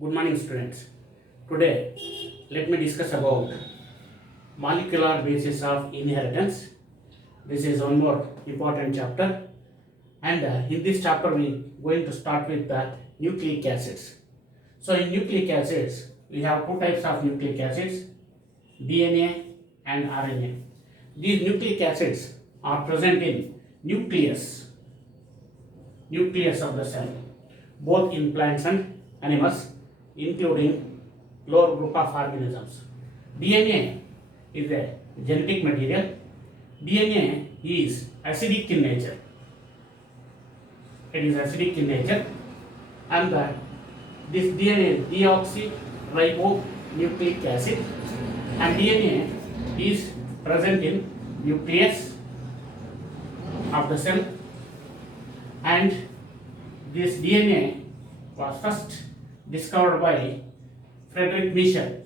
Good morning, students. Today, let me discuss about molecular basis of inheritance. This is one more important chapter, and in this chapter, we are going to start with the nucleic acids. So, in nucleic acids, we have two types of nucleic acids: DNA and RNA. These nucleic acids are present in nucleus of the cell, both in plants and animals, including lower group of organisms. DNA is a genetic material. DNA is acidic in nature. It is acidic in nature, and this DNA is deoxyribonucleic acid, and DNA is present in nucleus of the cell, and this DNA was first discovered by Friedrich Michel,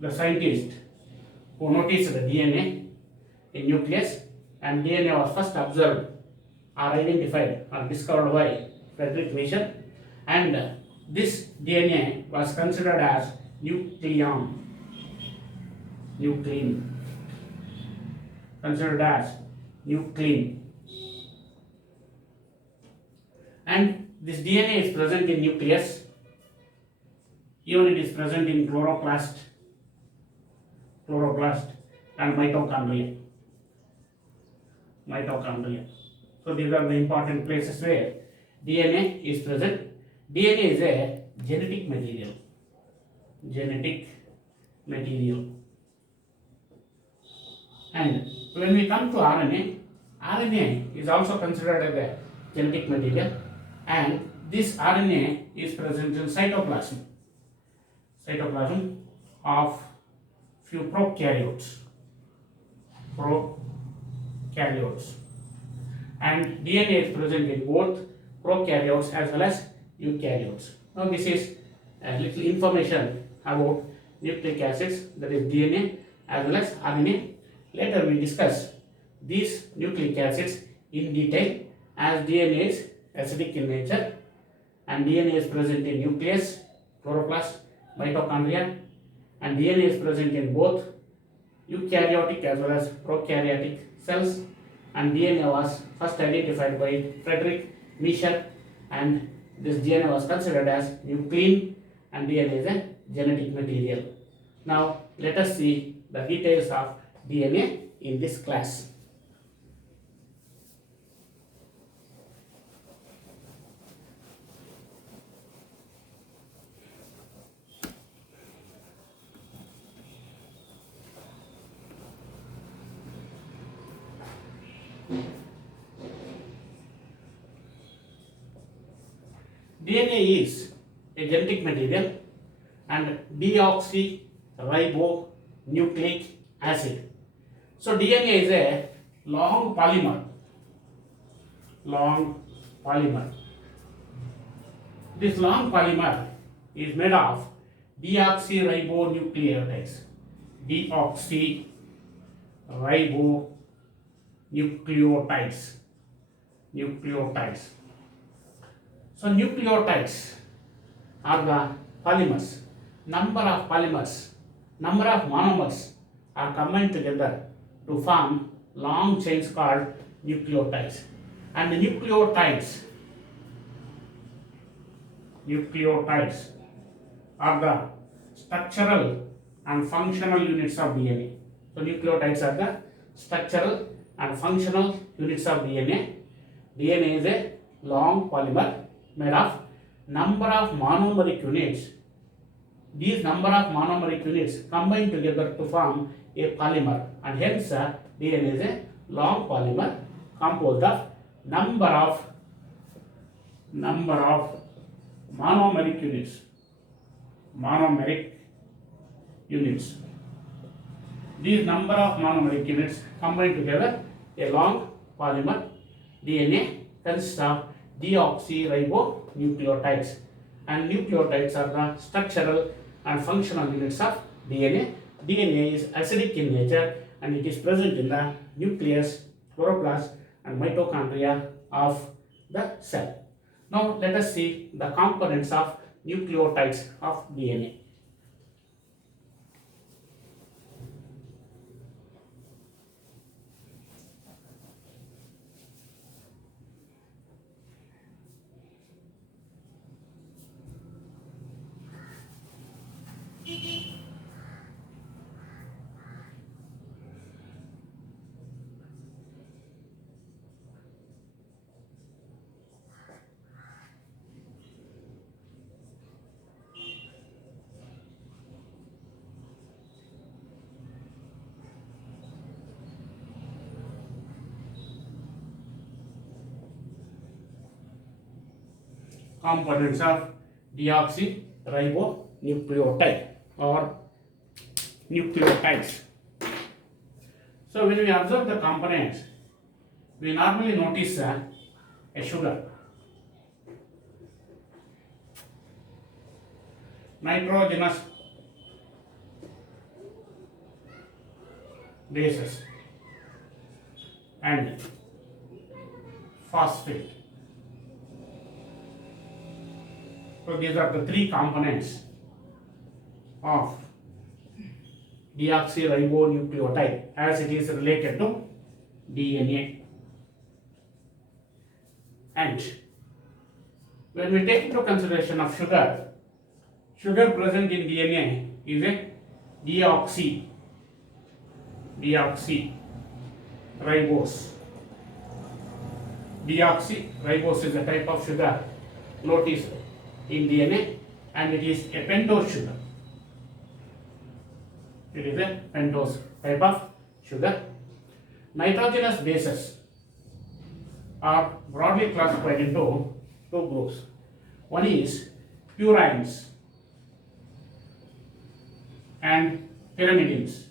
the scientist who noticed the DNA in nucleus, and DNA was first observed or identified or discovered by Friedrich Michel, and this DNA was considered as nuclein, considered as nuclein, and this DNA is present in nucleus. Even it is present in chloroplast and mitochondria. So these are the important places where DNA is present. DNA is a genetic material. And when we come to RNA is also considered as a genetic material, and this RNA is present in cytoplasm of few prokaryotes, and DNA is present in both prokaryotes as well as eukaryotes. Now this is a little information about nucleic acids, that is DNA as well as RNA. Later we discuss these nucleic acids in detail, as DNA is acidic in nature, and DNA is present in nucleus, chloroplast, mitochondria, and DNA is present in both eukaryotic as well as prokaryotic cells, and DNA was first identified by Friedrich Michel, and this DNA was considered as nuclein, and DNA is a genetic material. Now let us see the details of DNA in this class. DNA is a genetic material and deoxyribonucleic acid. So DNA is a long polymer. This long polymer is made of deoxyribonucleotides. Nucleotides. So nucleotides are the polymers. Number of monomers are combined together to form long chains called nucleotides. And the nucleotides are the structural and functional units of DNA. So nucleotides are the structural and functional units of DNA. DNA is a long polymer made of number of monomeric units. These number of monomeric units combine together to form a polymer, and hence DNA is a long polymer composed of number of monomeric units. These number of monomeric units combine together a long polymer. DNA consists of deoxyribonucleotides, and nucleotides are the structural and functional units of DNA. DNA is acidic in nature, and it is present in the nucleus, chloroplast, and mitochondria of the cell. Now let us see the components of nucleotides of DNA. Components of deoxyribonucleotide or nucleotides. So when we observe the components, we normally notice a sugar, nitrogenous bases, and phosphate. So these are the three components of deoxyribonucleotide as it is related to DNA. And when we take into consideration of sugar present in DNA is a deoxyribose. Deoxyribose is a type of sugar noticed in DNA, and it is a pentose sugar. It is a pentose type of sugar. Nitrogenous bases are broadly classified into two groups. One is purines and pyrimidines.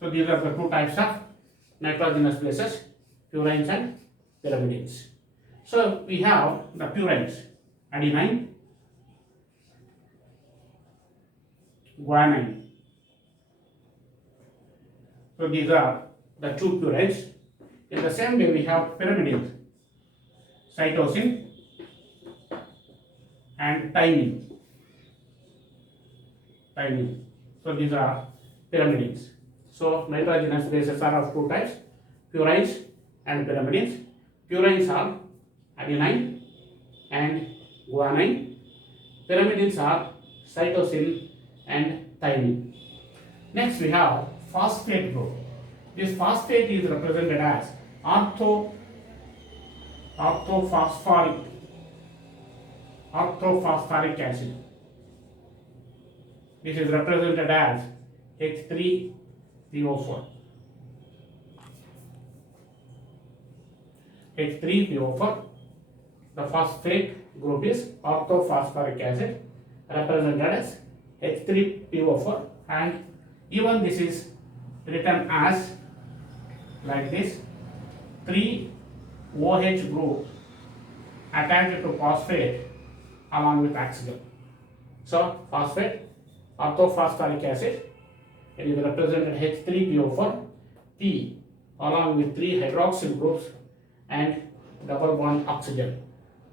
So these are the two types of nitrogenous bases, purines and pyrimidines. So we have the purines, adenine, guanine. So these are the two purines. In the same way we have pyrimidines, cytosine and thymine. So these are pyrimidines. So nitrogenous bases are of two types, purines and pyrimidines. Purines are adenine and guanine. Pyrimidines are cytosine and thymine. Next we have phosphate group. This phosphate is represented as orthophosphoric acid. This is represented as H3PO4. H3PO4. The phosphate group is orthophosphoric acid, represented as H3PO4, and even this is written as like this, 3 OH group attached to phosphate along with oxygen. So phosphate, orthophosphoric acid, it is represented H3PO4, P along with 3 hydroxyl groups and double bond oxygen.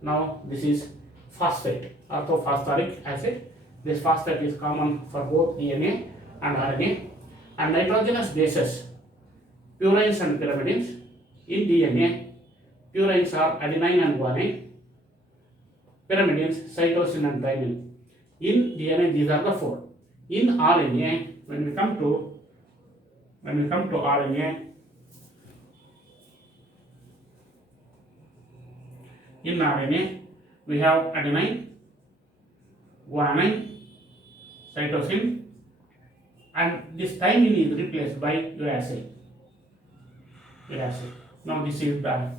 Now this is phosphate, orthophosphoric acid. This phosphate is common for both DNA and RNA. And nitrogenous bases, purines and pyrimidines. In DNA, purines are adenine and guanine, pyrimidines cytosine and thymine. In DNA, these are the four. In RNA, when we come to RNA, in RNA we have adenine, guanine, cytosine, and this thymine is replaced by uracil. Now this is the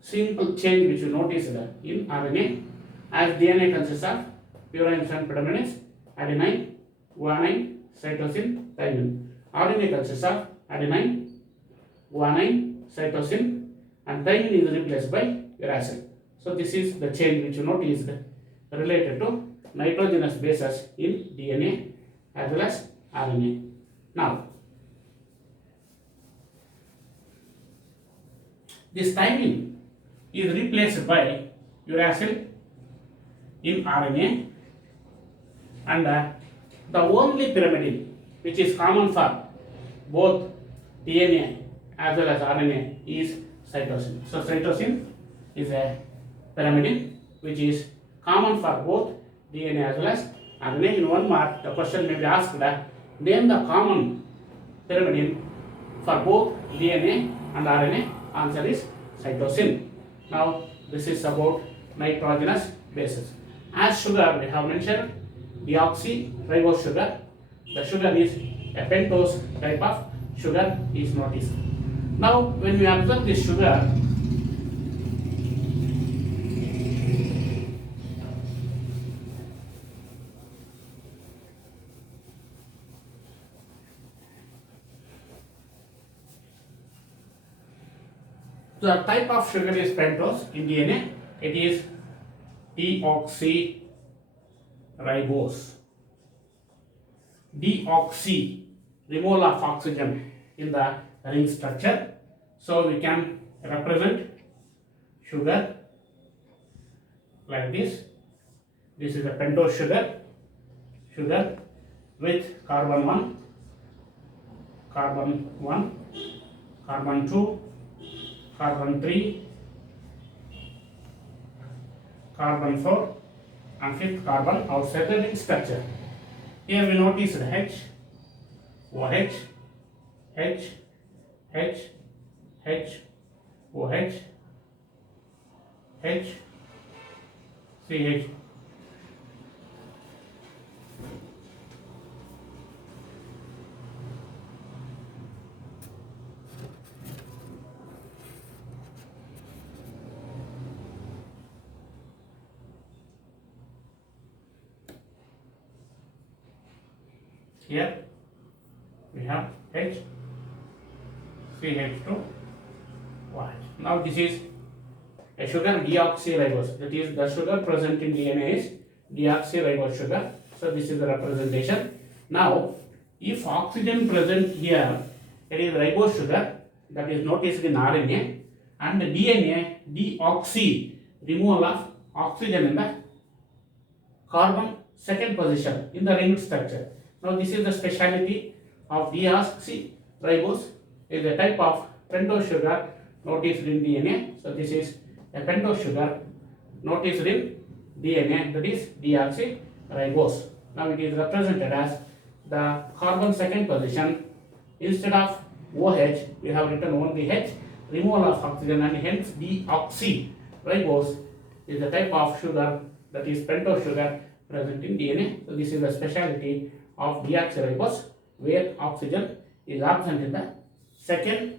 simple change which you notice in RNA, as DNA consists of purines and pyrimidines, adenine, guanine, cytosine, thymine. RNA consists of adenine, guanine, cytosine, and thymine is replaced by uracil. So this is the change which you noticed related to nitrogenous bases in DNA as well as RNA. Now, this thymine is replaced by uracil in RNA, and the only pyrimidine which is common for both DNA as well as RNA is cytosine. So cytosine is a pyrimidine which is common for both DNA as well as RNA. In 1 mark, the question may be asked, name the common pyrimidine for both DNA and RNA. Answer is cytosine. Now this is about nitrogenous bases. As sugar, we have mentioned deoxyribose sugar. The sugar is a pentose type of sugar is noticed. Now when we observe this sugar, the type of sugar is pentose. In DNA, it is deoxyribose. Deoxy, removal of oxygen in the ring structure. So we can represent sugar like this. This is a pentose sugar with carbon 1, carbon 2, carbon 3, carbon 4, and fifth carbon outside the ring structure. Here we notice the H, OH, H, H, H, OH, H, CH. Here we have H, CH2, OH. Now this is a sugar deoxyribose. That is, the sugar present in DNA is deoxyribose sugar. So this is the representation. Now, if oxygen present here, it is ribose sugar that is noticed in RNA, and the DNA deoxy, removal of oxygen in the carbon second position in the ring structure. Now this is the speciality of deoxyribose. Is a type of pentose sugar noticed in DNA. So this is a pentose sugar noticed in DNA, that is deoxyribose. Now it is represented as the carbon second position. Instead of OH, we have written only H, removal of oxygen, and hence deoxyribose is a type of sugar that is pentose sugar present in DNA. So this is the speciality of deoxyribose, where oxygen is absent in the second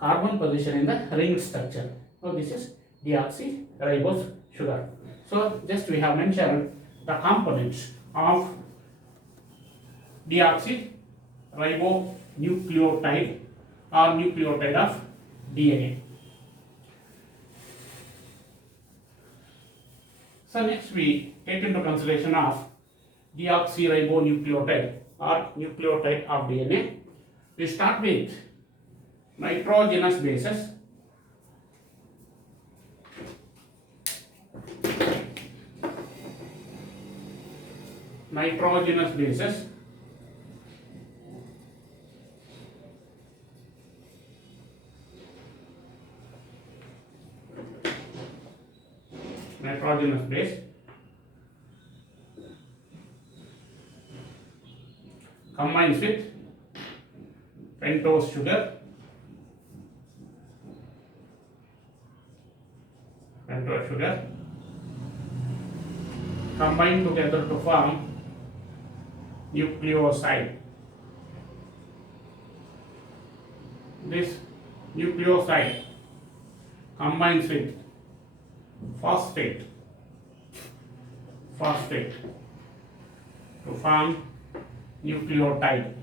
carbon position in the ring structure. Now this is deoxyribose sugar. So just we have mentioned the components of deoxyribonucleotide or nucleotide of DNA. So next we take into consideration of deoxyribonucleotide or nucleotide of DNA. We start with nitrogenous bases. Nitrogenous bases. Nitrogenous base combines with pentose sugar, combine together to form nucleoside. This nucleoside combines with phosphate to form nucleotide.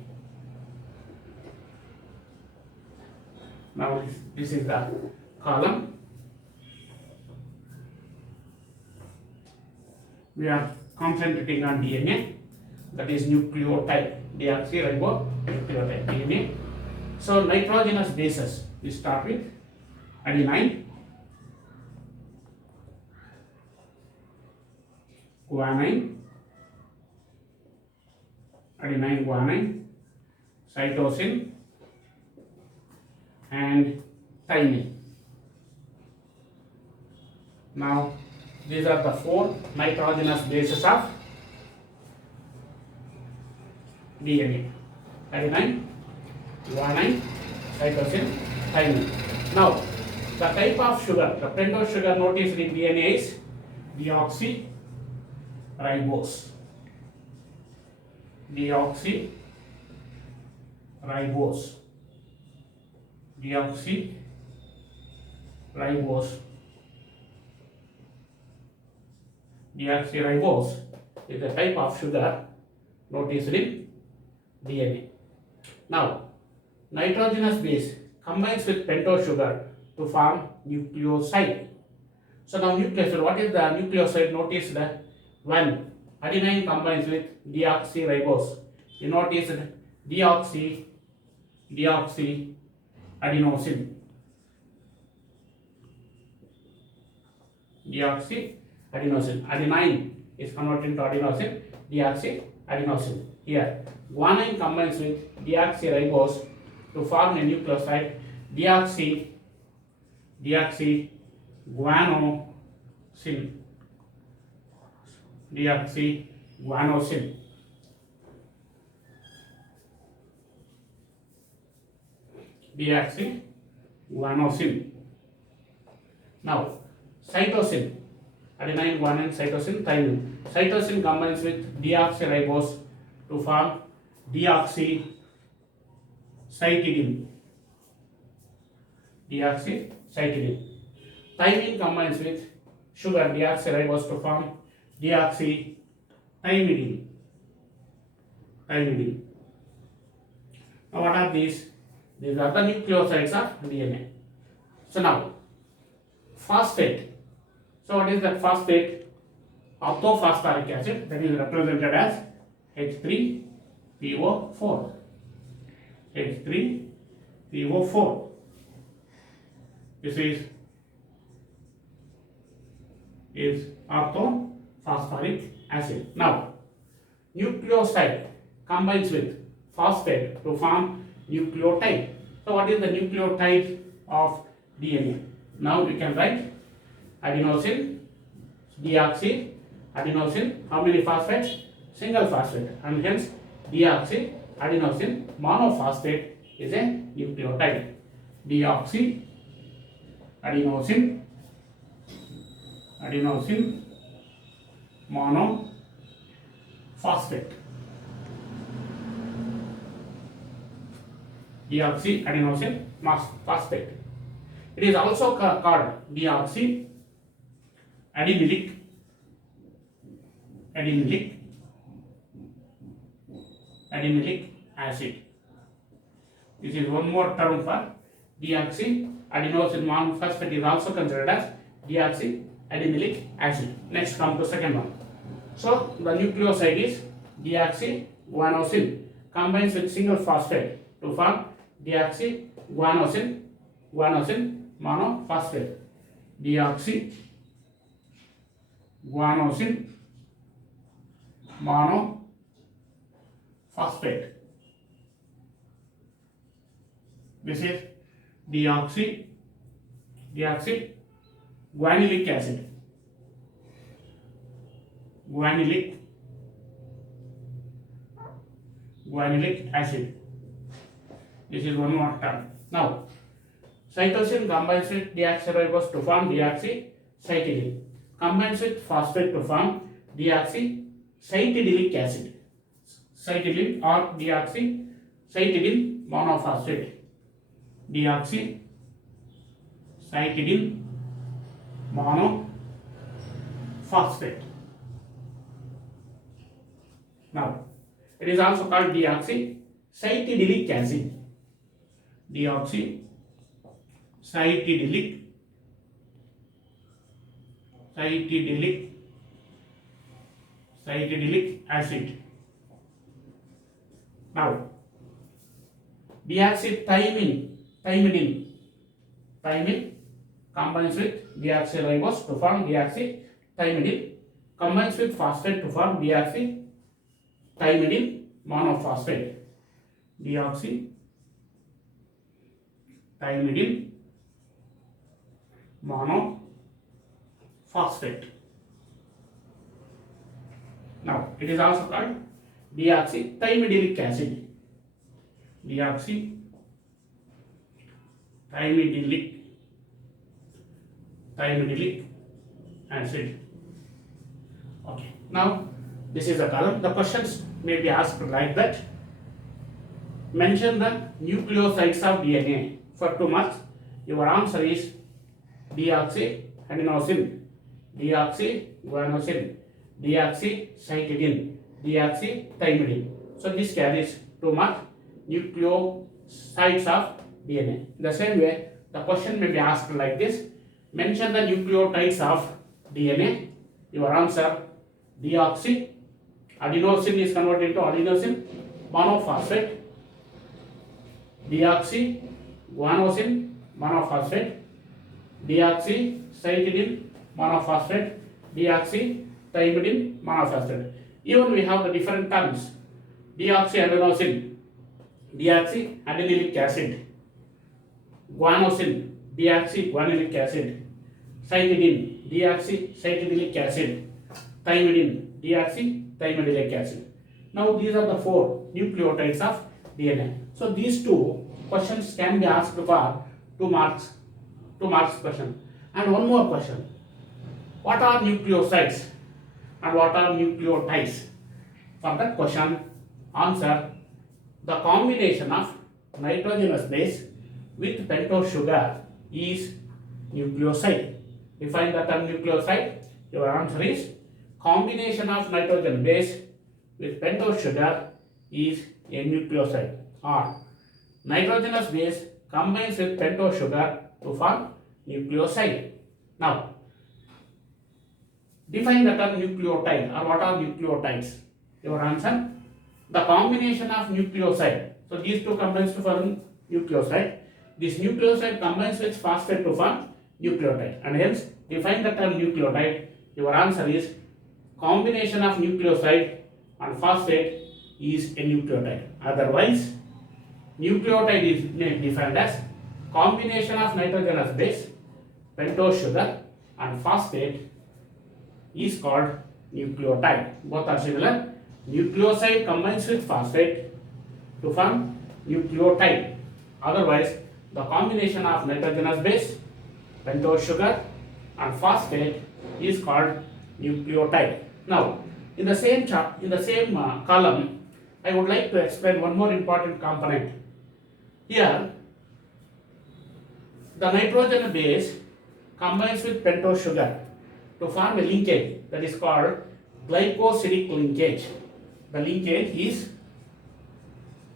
Now this is the column. We are concentrating on DNA, that is nucleotide, deoxyribonucleotide DNA. So nitrogenous bases, we start with adenine, guanine, adenine, guanine, cytosine, and thymine. Now, these are the 4 nitrogenous bases of DNA: adenine, guanine, cytosine, thymine. Now, the type of sugar, the pentose sugar noticed in DNA is deoxyribose. Deoxyribose. Deoxyribose. Deoxyribose is the type of sugar noticed in DNA. Now, nitrogenous base combines with pentose sugar to form nucleoside. So now nucleoside, what is the nucleoside noticed when adenine combines with deoxyribose? You notice deoxyadenosine. Deoxyadenosine. Adenine is converted to adenosine, deoxyadenosine. Here, guanine combines with deoxyribose to form a nucleoside, deoxyguanosine. Deoxyguanosine. Deoxyguanosine. Now, cytosine, adenine, guanine, cytosine, thymine. Cytosine combines with deoxyribose to form deoxycytidine. Deoxycytidine. Thymine combines with sugar deoxyribose to form deoxythymidine. Thymidine. Now, what are these? These are the nucleosides of DNA. So now, phosphate. So what is that phosphate? Orthophosphoric acid, that is represented as H3PO4. H3PO4. This is orthophosphoric acid. Now, nucleoside combines with phosphate to form nucleotide. So what is the nucleotide of DNA? Now we can write adenosine, deoxyadenosine. How many phosphates? Single phosphate, and hence deoxyadenosine monophosphate is a nucleotide. Deoxyadenosine monophosphate. Deoxyadenosine phosphate. It is also called deoxyadenilic acid. This is one more term for deoxyadenosine monophosphate is also considered as deoxyadenilic acid. Next, come to second one. So the nucleoside is deoxyguanosine combines with single phosphate to form deoxyguanosine monophosphate. Deoxyguanosine monophosphate. This is deoxyguanilic acid. Guanilic acid. This is one more term. Now, cytosine combines with deoxyribose to form deoxycytidine. Combines with phosphate to form deoxycytidilic acid. Cytidine or deoxycytidine monophosphate. Deoxycytidine monophosphate. Now, it is also called deoxycytidilic acid. Deoxycytidilic acid. Now, deoxythymidine combines with deoxyribose to form deoxythymidine, combines with phosphate to form deoxythymidine monophosphate. Deoxythymidine monophosphate. Now, it is also called deoxythymidinic acid. Deoxythymidinic acid. Okay. Now, this is a column. The questions may be asked like that. Mention the nucleosides of DNA. For 2 marks, your answer is deoxyadenosine, deoxyguanosine, deoxycytidine, deoxythymidine. So this carries 2 marks. Nucleosides of DNA. The same way, the question may be asked like this. Mention the nucleotides of DNA. Your answer deoxyadenosine is converted into adenosine monophosphate, deoxyguanosine monophosphate, deoxycytidine monophosphate, deoxythymidine monophosphate. Even we have the different terms. Deoxyadenosine, deoxyadenilic acid, guanosine, deoxyguanilic acid, cytidine, deoxycytidinic acid, thymidine, deoxythymidinic acid. Now these are the 4 nucleotides of DNA. So these 2 questions can be asked for 2 marks question. And one more question. What are nucleosides and what are nucleotides? For that question, answer the combination of nitrogenous base with pentose sugar is nucleoside. Define the term nucleoside. Your answer is combination of nitrogen base with pentose sugar is a nucleoside, or nitrogenous base combines with pentose sugar to form nucleoside. Now, define the term nucleotide, or what are nucleotides? Your answer, the combination of nucleoside. So these 2 combines to form nucleoside. This nucleoside combines with phosphate to form nucleotide, and hence define the term nucleotide. Your answer is combination of nucleoside and phosphate is a nucleotide. Otherwise, nucleotide is defined as combination of nitrogenous base, pentose sugar and phosphate is called nucleotide. Both are similar. Nucleoside combines with phosphate to form nucleotide. Otherwise, the combination of nitrogenous base, pentose sugar and phosphate is called nucleotide. Now, in the same column, I would like to explain one more important component. Here, the nitrogen base combines with pentose sugar to form a linkage that is called glycosidic linkage. The linkage is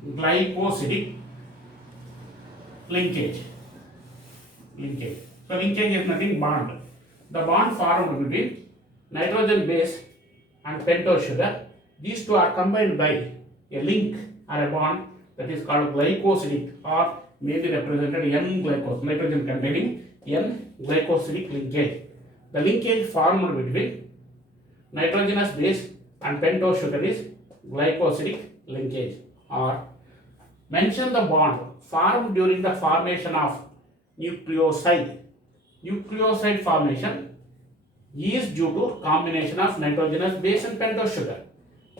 glycosidic linkage. So linkage is nothing bond. The bond formed between nitrogen base and pentose sugar. These 2 are combined by a link or a bond that is called glycosidic, or may be represented N-glycose, nitrogen containing N-glycosidic linkage. The linkage formed between nitrogenous base and pentose sugar is glycosidic linkage. Or mention the bond formed during the formation of nucleoside. Nucleoside formation is due to combination of nitrogenous base and pentose sugar.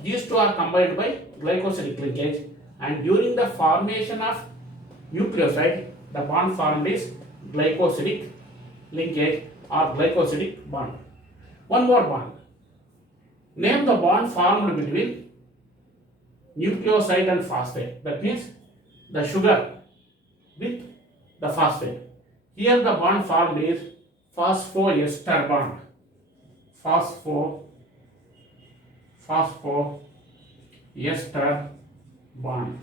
These 2 are combined by glycosidic linkage, and during the formation of nucleoside, the bond formed is glycosidic linkage or glycosidic bond. One more bond. Name the bond formed between nucleoside and phosphate. That means the sugar with the phosphate. Here the bond formed is phosphoester bond. Phosphoester bond.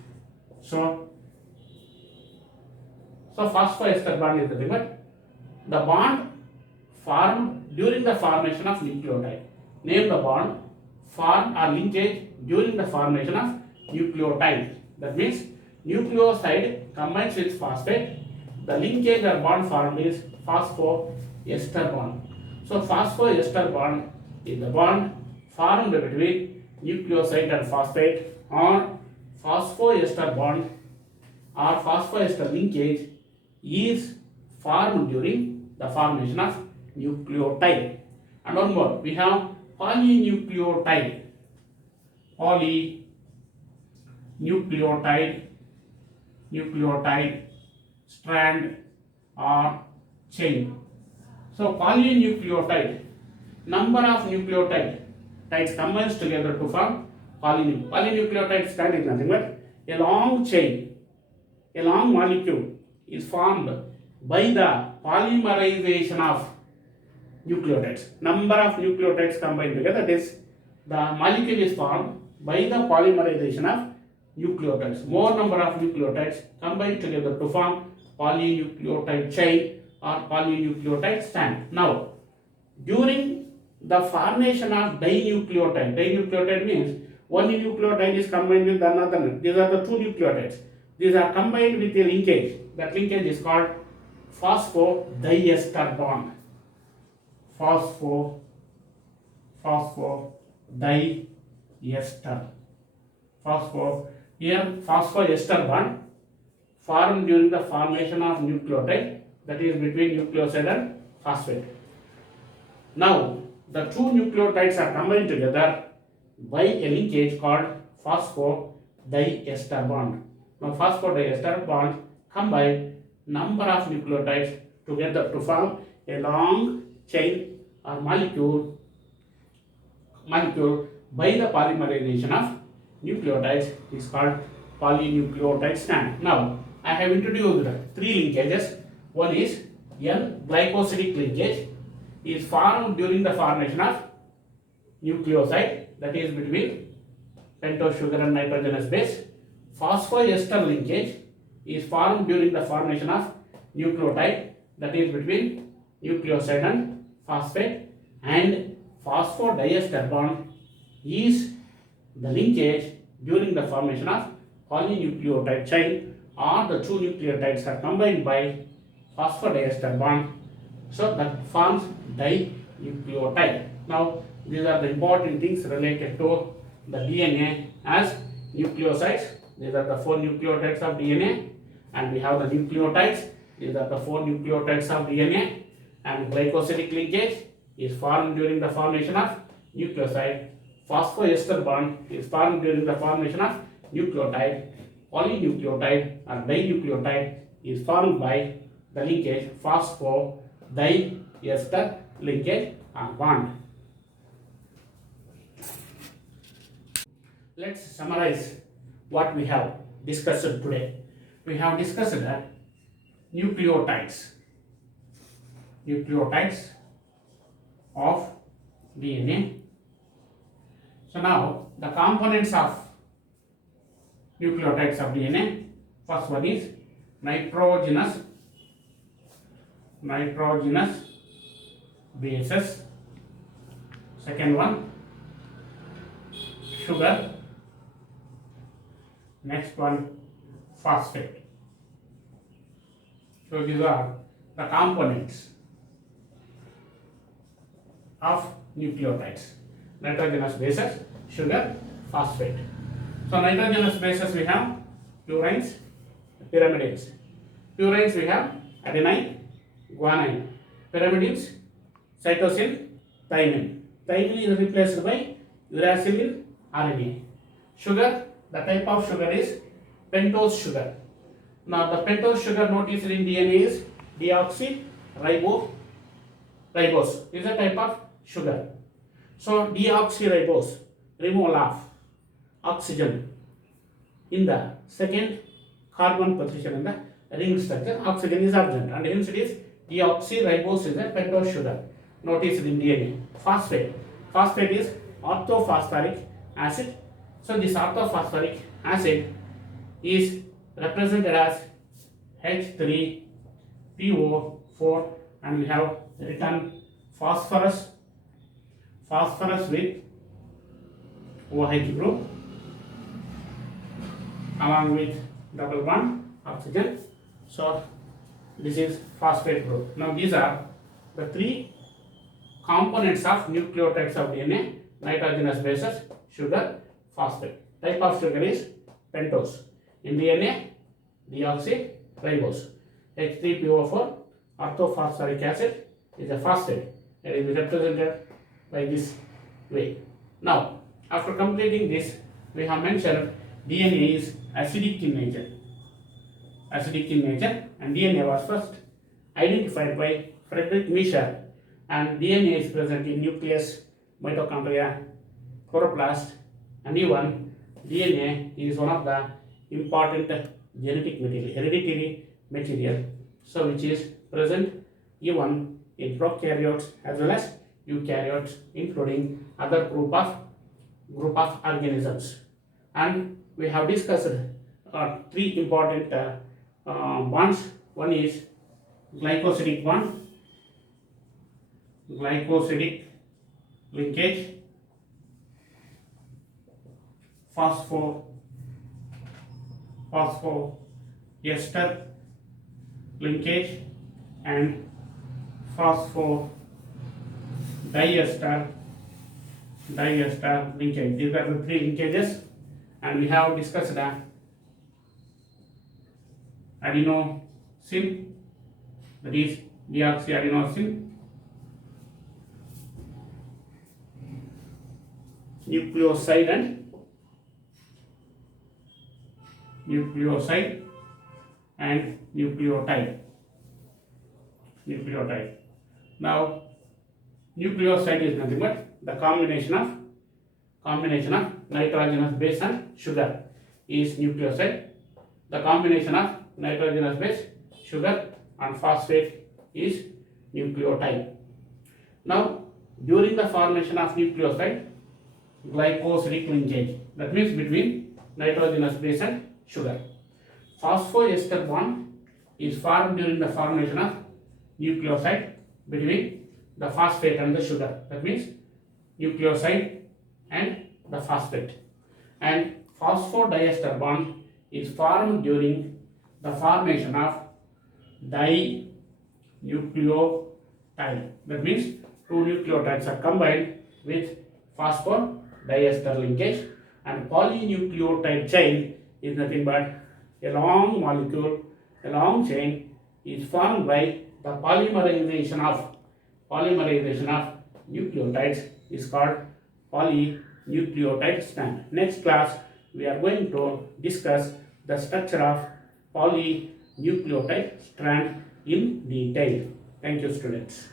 So phosphoester bond is the limit. The bond formed during the formation of nucleotide. Name the bond formed or linkage during the formation of nucleotide. That means nucleoside combines with phosphate. the linkage or bond formed is phosphoester bond. So phosphoester bond is the bond formed between nucleoside and phosphate, or phosphoester bond or phosphoester linkage is formed during the formation of nucleotide. And one more, we have polynucleotide. Nucleotide, strand or chain. So polynucleotide, number of nucleotides combines together to form polynucleotide. Polynucleotide strand is nothing but a long chain, a long molecule is formed by the polymerization of nucleotides. Number of nucleotides combined together, that is, the molecule is formed by the polymerization of nucleotides. More number of nucleotides combined together to form polynucleotide chain or polynucleotide strand. Now, during the formation of dinucleotide means one nucleotide is combined with another. These are the two nucleotides. These are combined with a linkage. That linkage is called phosphodiester bond. Phosphodiester. Here phosphoester bond formed during the formation of nucleotide, that is between nucleoside and phosphate. Now the two nucleotides are combined together by a linkage called phosphodiester bond. Now phosphodiester bond combine number of nucleotides together to form a long chain or molecule by the polymerization of nucleotides is called polynucleotide strand. Now I have introduced three linkages. One is N-glycosidic linkage, is formed during the formation of nucleoside, that is between pentose sugar and nitrogenous base. Phosphoester linkage is formed during the formation of nucleotide, that is between nucleoside and phosphate. And phosphodiester bond is the linkage during the formation of polynucleotide chain, or the two nucleotides are combined by phosphodiester bond, so that forms dinucleotide. Now these are the important things related to the DNA as nucleosides. These are the four nucleotides of DNA, and we have the nucleotides. These are the four nucleotides of DNA, and glycosidic linkage is formed during the formation of nucleoside. Phosphoester bond is formed during the formation of nucleotide. Polynucleotide or dinucleotide is formed by the linkage phosphodiester linkage or bond. Let's summarize what we have discussed today. We have discussed nucleotides of DNA. So now the components of nucleotides of DNA. First one is nitrogenous bases. Second one, sugar. Next one, phosphate. So these are the components of nucleotides: nitrogenous bases, sugar, phosphate. So nitrogenous bases we have purines, pyrimidines. Purines we have adenine, guanine. Pyrimidines, cytosine, thymine. Thymine is replaced by uracil RNA. Sugar, the type of sugar is pentose sugar. Now the pentose sugar noticed in DNA is deoxyribose. Is a type of sugar. So deoxyribose, removal of oxygen in the second carbon position in the ring structure. Oxygen is absent, and hence it is deoxyribose is a pentose sugar noticed in DNA. Phosphate is orthophosphoric acid. So this orthophosphoric acid is represented as H3PO4, and we have written phosphorus with OH group along with double bond oxygen. So This is phosphate group. Now these are the three components of nucleotides of DNA: nitrogenous bases, sugar, phosphate. Type of sugar is pentose. In DNA, deoxyribose. H3PO4 orthophosphoric acid is a phosphate. It is represented by this way. Now, after completing this, we have mentioned DNA is acidic in nature. Acidic in nature, and DNA was first identified by Friedrich Miescher, and DNA is present in nucleus, mitochondria, chloroplast, and even DNA is one of the important genetic material, hereditary material, so which is present even in prokaryotes as well as eukaryotes, including other group of organisms. And we have discussed three important bonds. One is glycosidic bond, glycosidic linkage, phosphoester linkage, and phosphodiester linkage. These are the three linkages, and we have discussed adenosine, that is deoxyadenosine, nucleoside and nucleotide. Now, nucleoside is nothing but the combination of nitrogenous base and sugar is nucleoside. The combination of nitrogenous base, sugar, and phosphate is nucleotide. Now, during the formation of nucleoside, glycosidic linkage, that means between nitrogenous base and sugar. Phosphoester bond is formed during the formation of nucleoside between the phosphate and the sugar, that means nucleoside and the phosphate. And phosphodiester bond is formed during the formation of dinucleotide, that means two nucleotides are combined with phosphodiester linkage, and polynucleotide chain is nothing but a long molecule, a long chain is formed by the polymerization of nucleotides is called polynucleotide strand. Next class we are going to discuss the structure of polynucleotide strand in detail. Thank you, students.